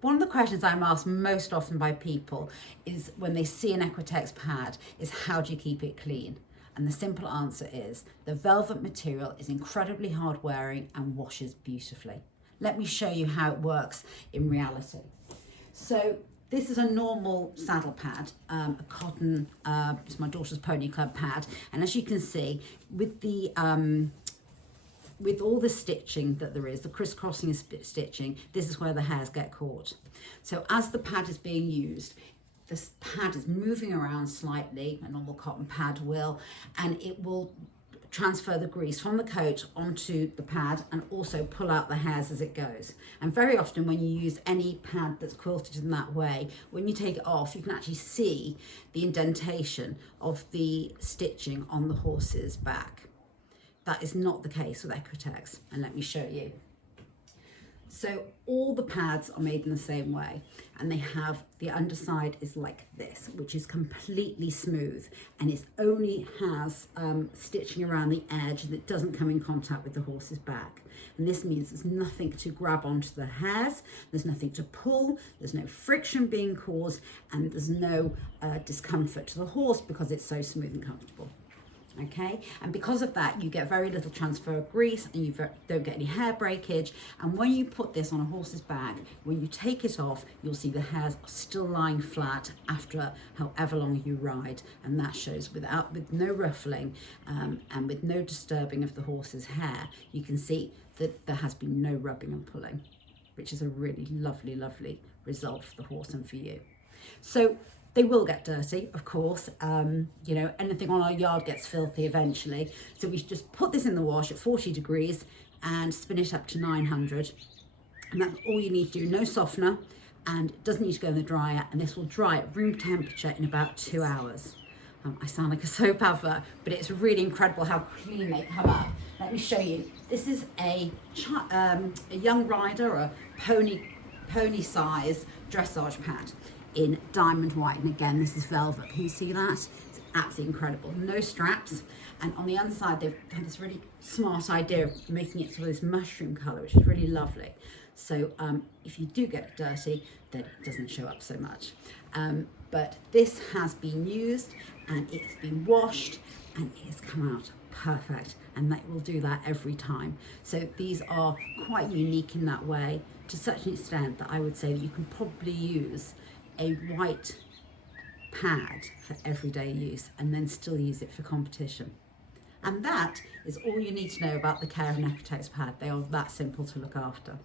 One of the questions I'm asked most often by people is when they see an Equitex pad is how do you keep it clean? And the simple answer is the velvet material is incredibly hard wearing and washes beautifully. Let me show you how it works in reality. So this is a normal saddle pad, a cotton, it's my daughter's pony club pad. And as you can see, with all the stitching that there is, the crisscrossing stitching, this is where the hairs get caught. So as the pad is being used, this pad is moving around slightly, a normal cotton pad will, and it will transfer the grease from the coat onto the pad and also pull out the hairs as it goes. And very often when you use any pad that's quilted in that way, when you take it off, you can actually see the indentation of the stitching on the horse's back. That is not the case with Equitex, and let me show you. So all the pads are made in the same way, and they have, the underside is like this, which is completely smooth, and it only has stitching around the edge, and it doesn't come in contact with the horse's back. And this means there's nothing to grab onto the hairs, there's nothing to pull, there's no friction being caused, and there's no discomfort to the horse because it's so smooth and comfortable. Okay, and because of that you get very little transfer of grease, and you don't get any hair breakage. And when you put this on a horse's back, when you take it off, you'll see the hairs are still lying flat after however long you ride, and that shows with no ruffling and with no disturbing of the horse's hair. You can see that there has been no rubbing and pulling, which is a really lovely result for the horse and for you. So they will get dirty, of course. You know, anything on our yard gets filthy eventually. So we just put this in the wash at 40 degrees and spin it up to 900. And that's all you need to do, no softener, and it doesn't need to go in the dryer. And this will dry at room temperature in about 2 hours. I sound like a soap advert, but it's really incredible how clean they come up. Let me show you. This is a young rider, or a pony size dressage pad in diamond white, and again this is velvet. Can you see that? It's absolutely incredible. No straps, and on the underside they've had this really smart idea of making it sort of this mushroom color, which is really lovely. So if you do get dirty, then it doesn't show up so much. But this has been used and it's been washed and it's come out perfect, and that will do that every time. So these are quite unique in that way, to such an extent that I would say that you can probably use a white pad for everyday use and then still use it for competition. And that is all you need to know about the care of an Equitex pad. They are that simple to look after.